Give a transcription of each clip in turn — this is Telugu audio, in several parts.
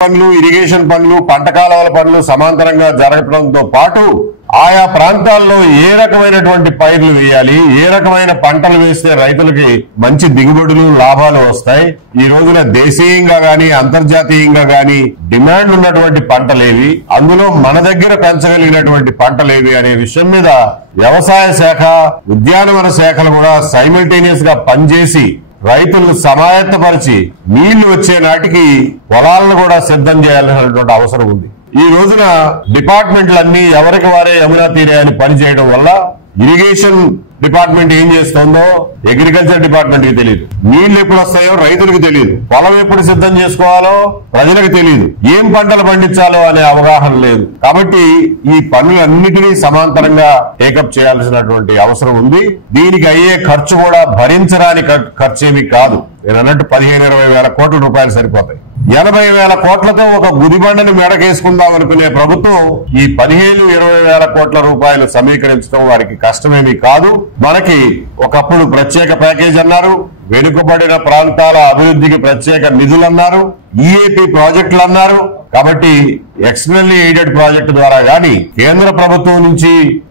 పనులు, ఇరిగేషన్ పనులు, పంట కాలువల పనులు సమాంతరంగా జరగడంతో పాటు ఆయా ప్రాంతాల్లో ఏ రకమైనటువంటి పైర్లు వేయాలి, ఏ రకమైన పంటలు వేస్తే రైతులకి మంచి దిగుబడులు, లాభాలు వస్తాయి, ఈ రోజున దేశీయంగా గాని అంతర్జాతీయంగా గాని డిమాండ్ ఉన్నటువంటి పంటలేవి, అందులో మన దగ్గర పెంచగలిగినటువంటి పంటలేవి అనే విషయం మీద వ్యవసాయ శాఖ, ఉద్యానవన శాఖలు కూడా సైమల్టేనియస్ గా పనిచేసి రైతులను సమాయత్తపరిచి నీళ్లు వచ్చే నాటికి పొలాలను కూడా సిద్ధం చేయాల్సినటువంటి అవసరం ఉంది. ఈ రోజున డిపార్ట్మెంట్లన్నీ ఎవరికి వారే యమునా తీరే అని పనిచేయడం వల్ల ఇరిగేషన్ డిపార్ట్మెంట్ ఏం చేస్తుందో అగ్రికల్చర్ డిపార్ట్మెంట్ కి తెలియదు, నీళ్లు ఎప్పుడు వస్తాయో రైతులకు తెలియదు, పొలం ఎప్పుడు సిద్ధం చేసుకోవాలో ప్రజలకు తెలియదు, ఏం పంటలు పండించాలో అనే అవగాహన లేదు. కాబట్టి ఈ పనులన్నిటినీ సమాంతరంగా టేకప్ చేయాల్సినటువంటి అవసరం ఉంది. దీనికి అయ్యే ఖర్చు కూడా భరించరాని ఖర్చు ఏమి కాదు. నేను అన్నట్టు 15-20 వేల కోట్ల రూపాయలు సరిపోతాయి. 80 వేల కోట్లతో ఒక గుదిబండను మెడకేసుకుందాం అనుకునే ప్రభుత్వం ఈ 15-20 వేల కోట్ల రూపాయలు సమీకరించడం వారికి కష్టమేమీ కాదు. మనకి ఒకప్పుడు ప్రత్యేక ప్యాకేజ్ అన్నారు, వెనుకబడిన ప్రాంతాల అభివృద్ధికి ప్రత్యేక నిధులు అన్నారు, ఈఏపీ ప్రాజెక్టులు అన్నారు. కాబట్టి ఎక్స్టర్నల్లీ ఎయిడెడ్ ప్రాజెక్టు ద్వారా గాని, కేంద్ర ప్రభుత్వం నుంచి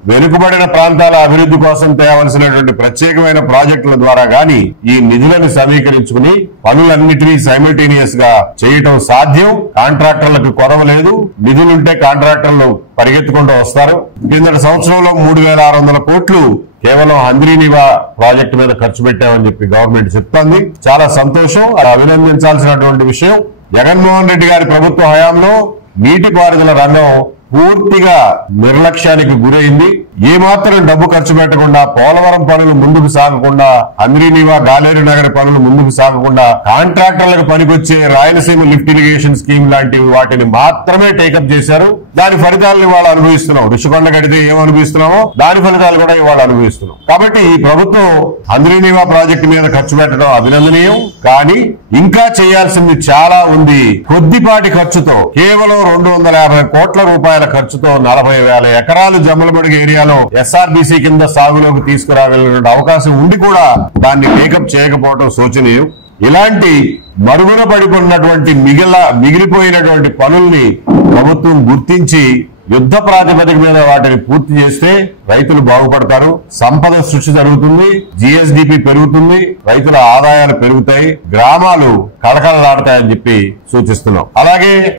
వెనుకబడిన ప్రాంతాల అభివృద్ధి కోసం తేవలసినటువంటి ప్రత్యేకమైన ప్రాజెక్టుల ద్వారా గాని ఈ నిధులను సమీకరించుకుని పనులన్నిటినీ సైమల్టేనియస్ గా చేయటం సాధ్యం. కాంట్రాక్టర్లకు కొరవ లేదు, నిధులుంటే కాంట్రాక్టర్లు పరిగెత్తుకుంటూ వస్తారు. కిందటి సంవత్సరంలో 3600 కోట్లు కేవలం హంద్రీనివా ప్రాజెక్టు మీద ఖర్చు పెట్టామని చెప్పి గవర్నమెంట్ చెప్తోంది. చాలా సంతోషం, అది అభినందించాల్సినటువంటి విషయం. జగన్మోహన్ రెడ్డి గారి ప్రభుత్వ హయాంలో నీటిపారుదల రంగం పూర్తిగా నిర్లక్ష్యానికి గురైంది. ఏమాత్రం డబ్బు ఖర్చు పెట్టకుండా, పోలవరం పనులు ముందుకు సాగకుండా, హంద్రీనివా గాలేరు నగర్ పనులు ముందుకు సాగకుండా, కాంట్రాక్టర్లకు పనికొచ్చే రాయలసీమ లిఫ్ట్ ఇరిగేషన్ స్కీమ్ లాంటివి వాటిని మాత్రమే టేకప్ చేశారు. దాని ఫలితాలను ఇవాళ అనుభవిస్తున్నాం. రుషికొండ కడితే ఏం అనుభవిస్తున్నామో దాని ఫలితాలు కూడా ఇవాళ అనుభవిస్తున్నాం. కాబట్టి ఈ ప్రభుత్వం హంద్రీనివా ప్రాజెక్టు మీద ఖర్చు పెట్టడం అభినందనీయం. కానీ ఇంకా చేయాల్సింది చాలా ఉంది. కొద్దిపాటి ఖర్చుతో, కేవలం 250 కోట్ల రూపాయల ఖర్చుతో 40,000 ఎకరాలు జమ్మలమడుగు ఏరియాలో ఎస్ఆర్బీసీ కింద సాగులోకి తీసుకురాగలిగిన అవకాశం ఉండి కూడా దాన్ని టేకప్ చేయకపోవడం శోచనీయం. ఇలాంటి మరుగున పడిపోయినటువంటి మిగిలిపోయినటువంటి పనుల్ని ప్రభుత్వం గుర్తించి యుద్ధ ప్రాతిపదిక మీద వాటిని పూర్తి చేస్తే రైతులు బాగుపడతారు, సంపద సృష్టి జరుగుతుంది, జిఎస్డిపి పెరుగుతుంది, రైతుల ఆదాయాలు పెరుగుతాయి, గ్రామాలు కళకళలాడతాయని చెప్పి సూచిస్తున్నాం. అలాగే